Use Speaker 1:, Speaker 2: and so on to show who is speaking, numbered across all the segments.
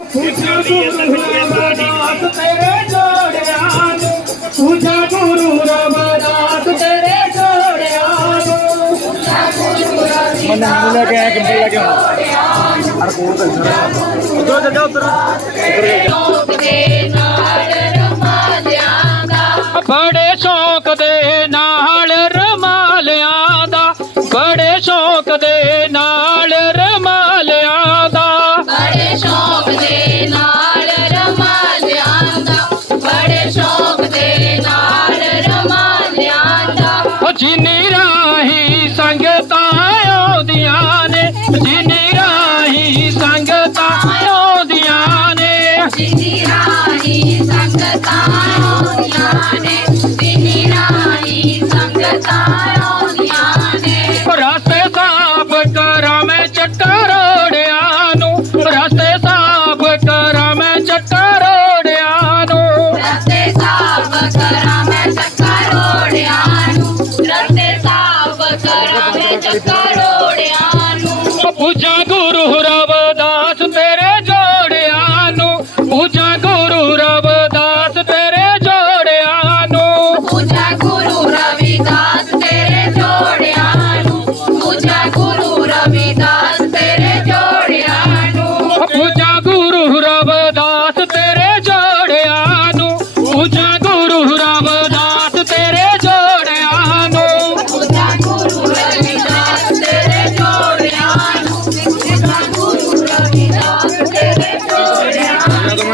Speaker 1: ਪੂਜਾ ਗੁਰੂ ਰਮਦਾਸ ਤੇਰੇ ਜੋੜਿਆਂ ਨੂੰ ਗੁਰੂ ਰਮਦਾਸ ਤੇਰੇ ਜੋੜਿਆਂ ਨੂੰ
Speaker 2: ਨੂੰ ਲੈ ਕੇ ਆਇਆ ਲੈ ਕੇ ਆਉਣਾ ਕੋਲ ਤਾਂ ਉਧਰ ਜਾ ਉਧਰ
Speaker 1: ਬੜੇ ਸ਼ੌਕ ਦੇ ਨਾਲ ਰਮਾਲਿਆਂ ਦਾ, ਬੜੇ ਸ਼ੌਕ ਦੇ ਨਾਲ
Speaker 3: ਸ਼ੌਕ ਦੇ ਨਾਲ ਰਮਾਲਿਆਂ ਦਾ ਬੜੇ ਸ਼ੌਕ ਦੇ ਨਾਲ ਰਮਾਲਿਆਂ ਦਾ।
Speaker 1: ਉਹ ਜਿਨੀ ਰਾਹੀ ਸੰਗਤਾਂ ਆਉਂਦੀਆਂ ਨੇ ਜਿਨੀ ਰਾਹੀ ਸੰਗਤਾਂ ਆਉਂਦੀਆਂ ਨੇ।
Speaker 3: ਜਿਨੀ ਰਾਹੀ ਸੰਗਤਾਂ ਆਉਂਦੀਆਂ ਨੇ ਜਿਨੀ ਰਾਹੀ ਸੰਗਤਾਂ ਚੱਕਾ ਰੋੜਿਆਂ ਨੂੰ।
Speaker 1: ਪੂਜਾ ਗੁਰੂ ਰਵਿਦਾਸ ਤੇਰੇ ਜੋੜਿਆਂ ਨੂੰ। ਪੂਜਾ ਗੁਰੂ ਰਵਿਦਾਸ ਤੇਰੇ ਜੋੜਿਆਂ ਨੂੰ।
Speaker 3: ਪੂਜਾ ਗੁਰੂ ਰਵਿਦਾਸ ਤੇਰੇ ਜੋੜਿਆਂ ਨੂੰ। ਪੂਜਾ ਗੁਰੂ ਰਵਿਦਾਸ ਤੇਰੇ ਜੋੜਿਆਂ ਨੂੰ।
Speaker 1: ਪੂਜਾ ਗੁਰੂ ਰਵਿਦਾਸ ਤੇਰੇ ਜੋੜਿਆਂ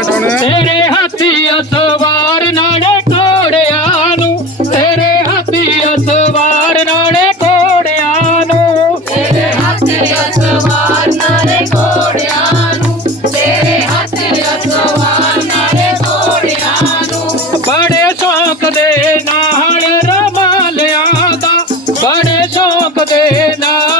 Speaker 1: ਤੇਰੇ ਹੱਥੀ ਅਸਵਾਰ ਨਾਲੇ ਕੋੜਿਆਂ ਨੂੰ। ਤੇਰੇ ਹੱਥੀ ਅਸਵਾਰ ਨਾਲੇ ਕੋੜਿਆਂ ਨੂੰ।
Speaker 3: ਤੇਰੇ ਹੱਥ ਅਸਵਾਰ ਨਾਲੇ ਘੋੜਿਆਂ ਨੂੰ। ਤੇਰੇ ਹੱਥ ਅਸਵਾਰ ਨਾਲੇ ਘੋੜਿਆਂ ਨੂੰ।
Speaker 1: ਬੜੇ ਸ਼ੌਕ ਦੇ ਨਾਲ ਰਮਾਲਿਆਂ ਦਾ। ਬੜੇ ਸ਼ੌਕ ਦੇ ਨਾਲ